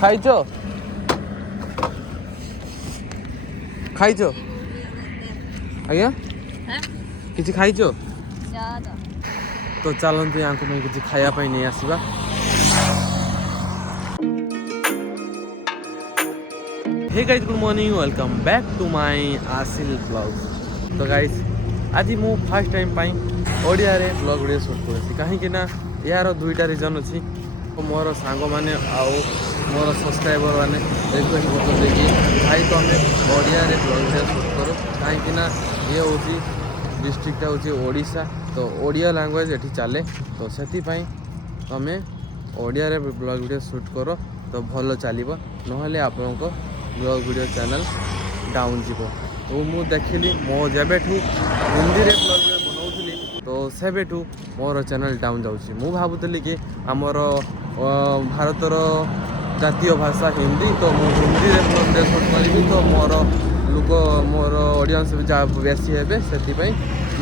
ଖାଇଛ ଖାଇଛ ଆଜ୍ଞା କିଛି ଖାଇଛ ତ ଚାଲନ୍ତୁ ୟାଙ୍କ ପାଇଁ କିଛି ଖାଇବା ପାଇଁ ନେଇ ଆସିବା। Hey guys good morning welcome back to my आसिल ब्लॉग्स। तो गाइस आज मु फर्स्ट टाइम पाई ओडिया रे ब्लॉग वीडियो शूट करछि कहीं ना यार दुईटा रीजन अछि। मोर सांग माने आउ मोर सब्सक्राइबर माने रिक्वेस्ट करते कि भाई तो हमें ओडिया रे ब्लॉग वीडियो शूट करो कहीं ना ये होची डिस्ट्रिक्ट होची ओडिशा तो ओडिया लैंग्वेज एठी चले तो सेति पई हमें ओडिया रे ब्लॉग वीडियो शूट करो तो भलो चलिबो नहले आपनको ब्लॉग वीडियो चैनल डाउन जीवो। तो मु देखिली मो जेबेठू हिंदी रे ब्लॉग वीडियो बनाउथली तो सेबेठू मोर चैनल डाउन जाउची। मु भाबुतली कि हमर भारतर जातीय भाषा हिंदी तो मु हिंदी रे ब्लॉग वीडियो शूट करिबी तो मोर लोक मोर ऑडियंस जा बेसी हेबे सेति पई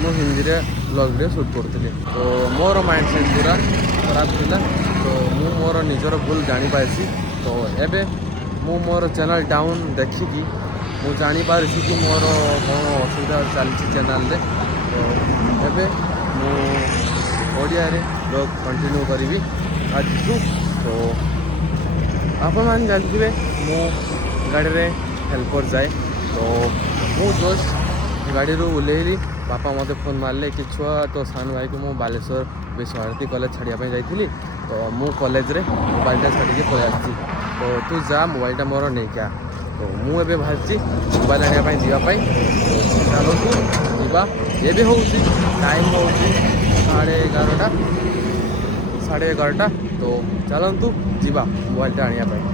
मु हिंदी रे ब्लॉग वीडियो शूट करथली। तो मोर माइंडसेट पूरा खराब थिला तो मु मोर निजर भूल जानि पाइसी। तो एबे मु मोर चैनल डाउन देखिकी मु जानी पारछि कि मोर कौन असुविधा चलछि चैनल रे। तो एबे मु ओडिया रे ब्लॉग कंटिन्यू करिवि आज टू। तो आपण मान जानथिबे मु गाड़ी रे हेल्पर जाए तो मु जस्ट गाड़ी रो उलेली बापा मते फोन मारले कि छुआ तो सान भाई को मु बालेश्वर विश्वभारती कॉलेज छाड़िया पे जाइथिली तो मु कॉलेज रे मोबाइलटा छाड़ी के पळै आछि तो तू जा मोबाइलटा मोर नहीं क्या। तो मु एबे भाबछि मोबाइल आनिया ପାଇଁ ଯିବା ପାଇଁ ଚାଲନ୍ତୁ ଯିବା। ଏବେ ହେଉଛି टाइम ହେଉଛି 11:30 तो ଚାଲନ୍ତୁ ଯିବା ମୋବାଇଲଟା ଆଣିବା ପାଇଁ।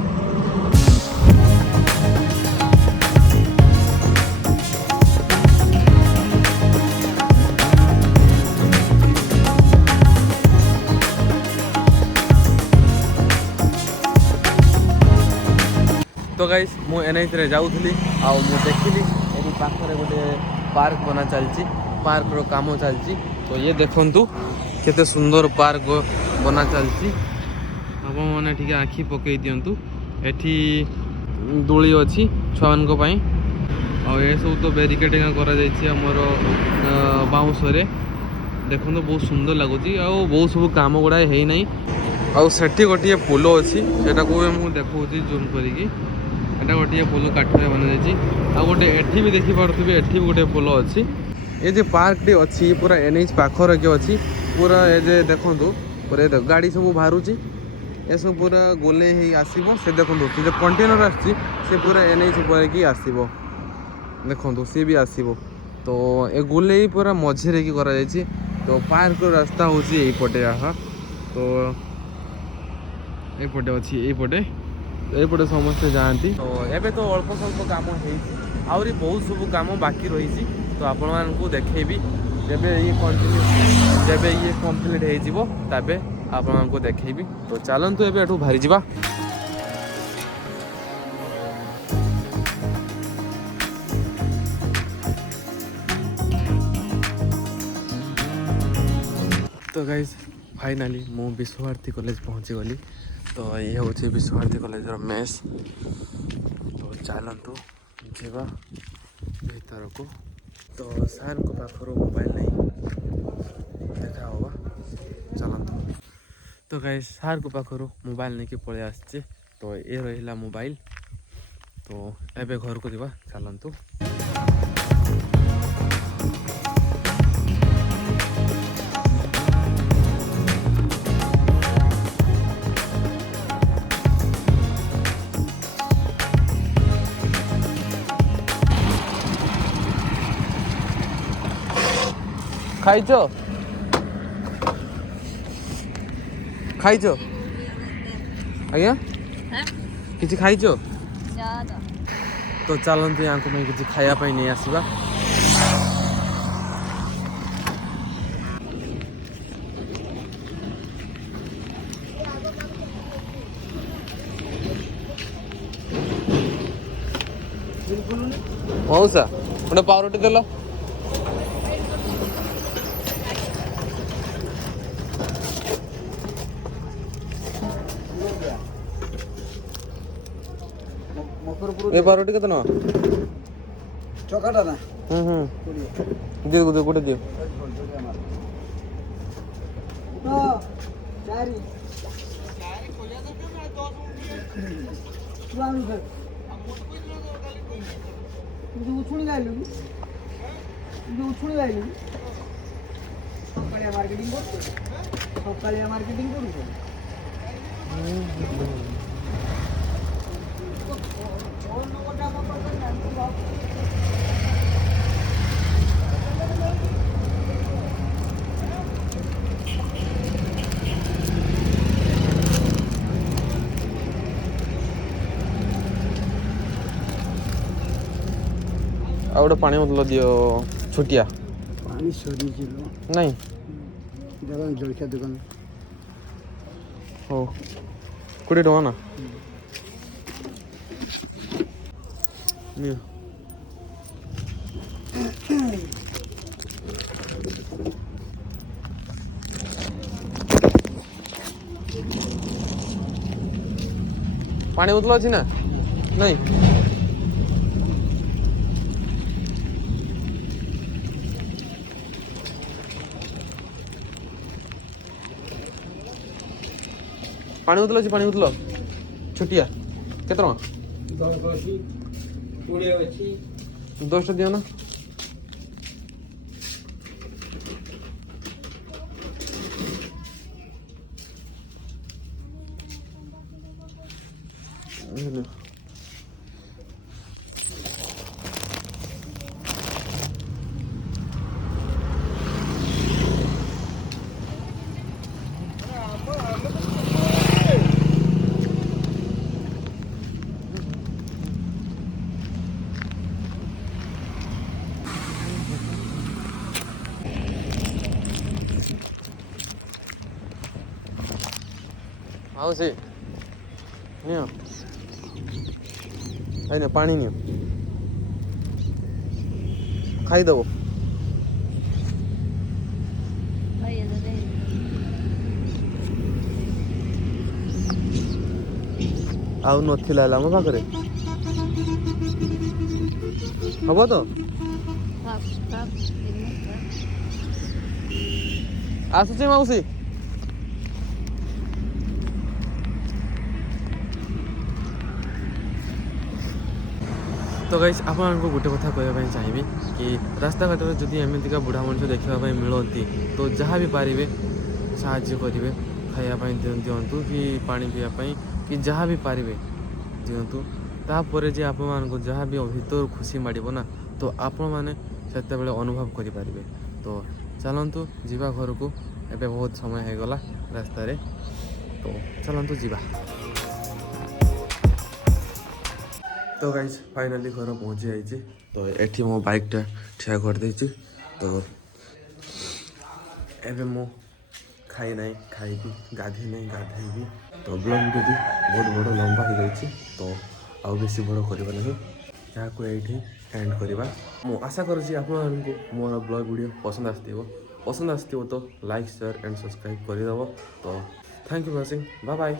तो गाइस मु एनएच रे जाउथली आ मु देखिली एही पाखरे गोटे पार्क बना चलची पार्क रो काम चलची। तो ये देखंतु केते सुंदर पार्क बना चलची आप माने ठीक आखि पकई दियंतु एठी दोली अछि छुआन को पई आ ए सब तो बैरिकेडिंग करा जायछि हमर बाउंसरे देखंतु बहुत सुंदर लागुची आ बहुत सब काम गुडा हेई नै आ सेठी गोटिए पोलो अछि सेटा को मु देखौची जूम करिकी एटा गोटे पोलो काठरे बना जायछि आ गोटे एठी भी देखि पारथुबे एठी भी गोटे पोलो अछि। ए जे पार्क टी अछि पूरा एनएच पाखर के अछि पूरा ए जे देखंतु पूरा गाड़ी सब बाहरुची ए सब पूरा गोले हे आसीबो से देखंतु से कंटेनर आछि से पूरा एनएच ऊपर की आसीबो देखंतु से भी आसीबो। तो ए गोले ही पूरा मझे की करा जायछि। तो पार्क रो रास्ता होछि एई पटे आहा तो एई पटे अछि एई पटे एपटे समस्ते जाती। तो एबे तो अल्प स्वल्प काम होरी बहुत सब काम बाकी रही तो आपण मानकु देखेबी जब ये कंटिन्यू जब ये कंप्लीट हो तबे आपण मानकु देखेबी। तो चलंतु एबे एठू भारी जिबा। तो गाइस फाइनाली मु विश्वभारती कॉलेज पहुंची गली। तो ये हूँ विश्वभारती कॉलेज मेस। तो चलतु जीवा भीतर को। तो सार को पाखर मोबाइल नहीं देखा होगा चलतु। तो गाइस सार को पाखर मोबाइल नहीं कि पलि आसचे तो ये रहा मोबाइल। तो एबे घर को जीवा चलतु। खाइछ खाइछ आज्ञा किसी खाइछ तो चलते यहाँ को किसी खायापाई नहीं आसवा। मौसा गोटे पावरोटी देल ଏ ପାଉଁରୁଟି କେତେ ଟଙ୍କା? ଚକାଟା ନା ଦିଅ ଗୋଟେ ଦିଅ। ଚାରି ଉଛୁଣି ଗାଇଲୁ ସକାଳିଆ ମାର୍କେଟିଂ କରୁଛୁ ଆଉ ଗୋଟେ ପାଣି ବୋତଲ ଦିଅ ଛୋଟିଆ। ପାଣି ସରିଯିବ ନାଇଁ ଦୋକାନ ଜଳଖିଆ ଦୋକାନ ହଉ 20 ଟଙ୍କା ନା ନିଅ। ପାଣି ବୋତଲ ଅଛି ନା ନାଇଁ? ପାଣି ବୋତଲ ଅଛି ଛୋଟିଆ କେତେ ଟଙ୍କା? 10 ଅଛି 20 ଅଛି 10ଟା ଦିଅ ନା। ମାଉସୀ ନିଅ ଆଇନା ପାଣି ନିଅ ଖାଇଦବ। ଆଉ ନଥିଲା ହେଲା ମୋ ପାଖରେ ହବ ତ? ଆସୁଛି ମାଉସୀ। तो गाइस आपको गोटे कथा कहवाई चाहिए कि रास्ता घाट में जदि एमतीका बुढ़ा मनुष्य देखापी मिलती तो जहाँ भी पारे साहाଯ୍य करेंगे खायापी दिंतु कि पानी पीवाई कि जहाँ भी पारे दिंतु तापर जे आप जहाँ भी भीतर खुशी माड़ब ना तो आपण मैंने से अनुभव करें। तो चलतु जीवा घर को एबे बहुत समय होगला रास्तार तो चलतु जीवा। तो गाइस फाइनाली घर पहुँची जाइए। तो एठी मो बाइकटा ठिया कर देछि। तो एबे मो खाई नहीं खाइबी गाधे नहीं गाधेबी। तो ब्लॉग वीडियो बहुत बड़ लंबा हो जाइए तो आउ बेसी बड़ करबा नहीं यहाँ को एठी एंड करवा। मो आशा करुँची आपको मोर ब्लॉग वीडियो पसंद आसो तो लाइक शेयर एंड सब्सक्राइब करदेव। तो thank you for watching bye bye.